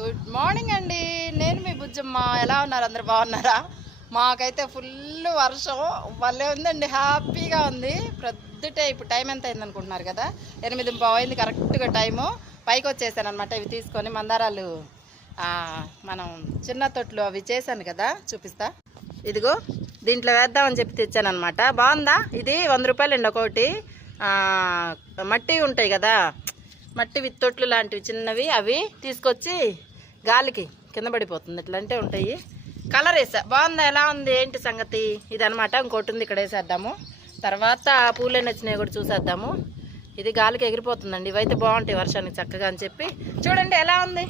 Good morning అండి. నేను మీ బుజ్జమ్మ. ఎలా ఉన్నారు? అందరు బాగున్నారా? మాకైతే ఫుల్ వర్షం. వల్లే ఉందండి. హ్యాపీగా ఉంది. ప్రొద్దుటే ఇప్పుడు టైం ఎంత అయింది అనుకుంటున్నారు కదా? ఎనిమిది పోయింది కరెక్ట్గా టైము పైకి వచ్చేసాను అనమాట ఇవి తీసుకొని మందారాలు మనం చిన్న తొట్లు అవి చేశాను కదా? చూపిస్తా. ఇదిగో దీంట్లో వేద్దామని చెప్పి తెచ్చాను అనమాట బాగుందా? ఇది వంద రూపాయలు అండి ఒకటి మట్టి ఉంటాయి కదా? మట్టి విత్తొట్లు లాంటివి చిన్నవి అవి తీసుకొచ్చి గాలికి కింద పడిపోతుంది. ఇట్లా అంటే ఉంటాయి. కలర్ వేసా. బాగుందా? ఎలా ఉంది? ఏంటి సంగతి? ఇది అనమాట ఇంకోటి ఉంది. ఇక్కడ వేసేద్దాము. తర్వాత పూలే నచ్చినవి కూడా చూసేద్దాము. ఇది గాలికి ఎగిరిపోతుందండి. ఇవైతే బాగుంటాయి వర్షానికి చక్కగా అని చెప్పి. చూడండి ఎలా ఉంది?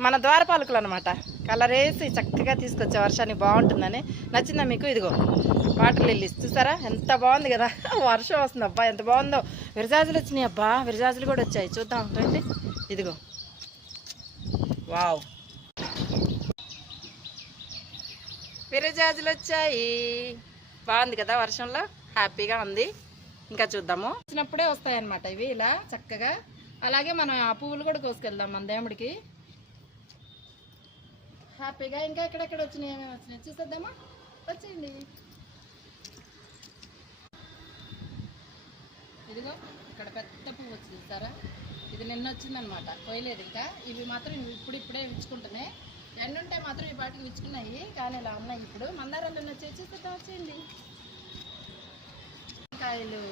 మన ద్వారపాలకులు అనమాట కలర్ వేసి చక్కగా తీసుకొచ్చే వర్షానికి బాగుంటుందని నచ్చిందా మీకు? ఇదిగో వాటర్ లిల్లీస్. చూసారా? ఎంత బాగుంది కదా? వర్షం వస్తుంది. అబ్బా ఎంత బాగుందో. విరజాజులు వచ్చినాయి అబ్బా. విరజాజులు కూడా వచ్చాయి. చూద్దాం. రండి ఇదిగో. వావ్. విరజాజులు వచ్చాయి. బాగుంది కదా వర్షంలో? హ్యాపీగా ఉంది. ఇంకా చూద్దాము. వచ్చినప్పుడే వస్తాయన్నమాట ఇవి ఇలా చక్కగా. అలాగే మనం ఆ పువ్వులు కూడా కోసుకెళ్దాం మన దేవుడికి. హ్యాపీగా ఇంకా ఎక్కడెక్కడ వచ్చినాయి ఏమేమి వచ్చినాయి? చూసేద్దామా? వచ్చేయండి. ఇదిగో ఇక్కడ పెద్ద పువ్వు వచ్చింది సారా ఇది నిన్న వచ్చిందనమాట కోయలేదు ఇంకా. ఇవి మాత్రం ఇప్పుడు ఇప్పుడే విచ్చుకుంటున్నాయి. ఎండ ఉంటే మాత్రం ఈ పాటికి విచ్చుకున్నాయి. కానీ ఇలా ఉన్నాయి ఇప్పుడు. మందారాలు వచ్చేసి సిద్ధం వచ్చేయండి కాయలు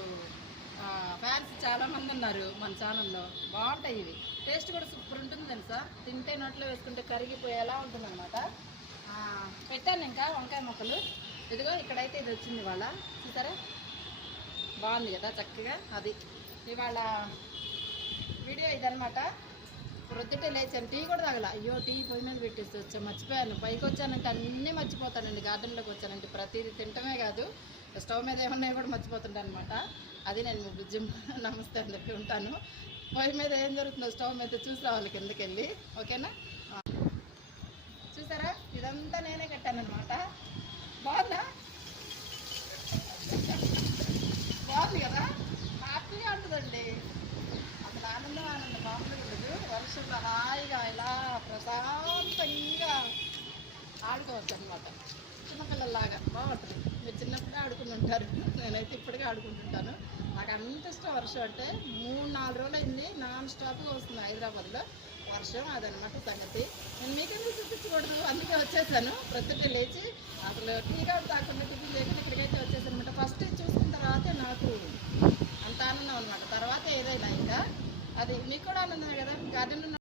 ఫ్యాన్స్ చాలామంది ఉన్నారు మన ఛానల్లో. బాగుంటాయి ఇవి. టేస్ట్ కూడా సూపర్ ఉంటుంది తెలుసా? తింటే నోట్లో వేసుకుంటే కరిగిపోయేలా ఉంటుంది అనమాట పెట్టాను ఇంకా వంకాయ మొక్కలు. ఇదిగో ఇక్కడైతే ఇది వచ్చింది ఇవాళ. చూసారా? బాగుంది కదా చక్కగా. అది ఇవాళ అనమాట ఇదనమాట ప్రొద్దుటే లేచాను. టీ కూడా తాగల. అయ్యో టీ పొయ్యి మీద పెట్టేసి వచ్చా మర్చిపోయాను. పైకి వచ్చానంటే అన్నీ మర్చిపోతానండి. గార్డెన్లోకి వచ్చానంటే ప్రతిదీ తింటమే కాదు. స్టవ్ మీద ఏమన్నా కూడా మర్చిపోతుంటాను అనమాట అది నేను మీ నమస్తే అని చెప్పి ఉంటాను. పొయ్యి మీద ఏం జరుగుతుందో స్టవ్ మీద చూసి రావాలి కిందకి వెళ్ళి ఓకేనా చూసారా? ఇదంతా నేనే కట్టాను అనమాట బాగుందా బాగుంది కదా హ్యాపీగా ఉంటుందండి అసలు ఆనందం ఆనందం మామూలుగా ఉండదు వర్షంలో హాయిగా ఇలా ప్రశాంతంగా ఆడుకోవచ్చు అనమాట చిన్నపిల్లల్లాగా బాగుంటుంది మీరు చిన్నప్పుడే ఆడుకుని ఉంటారు నేనైతే ఇప్పటికే ఆడుకుంటుంటాను. నాకు అంత ఇష్టం వర్షం అంటే మూడు నాలుగు రోజులు అయింది. నాన్ స్టాప్గా వస్తుంది హైదరాబాద్లో. వర్షం అదనమాట సంగతి. నేను మీకెందుకు చూపించకూడదు? అందుకే వచ్చేసాను. ప్రొద్దుటే లేచి అసలు టీ తాకుండా టిఫిన్ లేకుండా ఇక్కడికైతే వచ్చేసాను అనమాట ఫస్ట్ చూసిన తర్వాతే నాకు అంత ఆనందం అనమాట తర్వాత ఏదైనా ఇంకా అది మీకు కూడా ఆనందమే కదా? గార్డెన్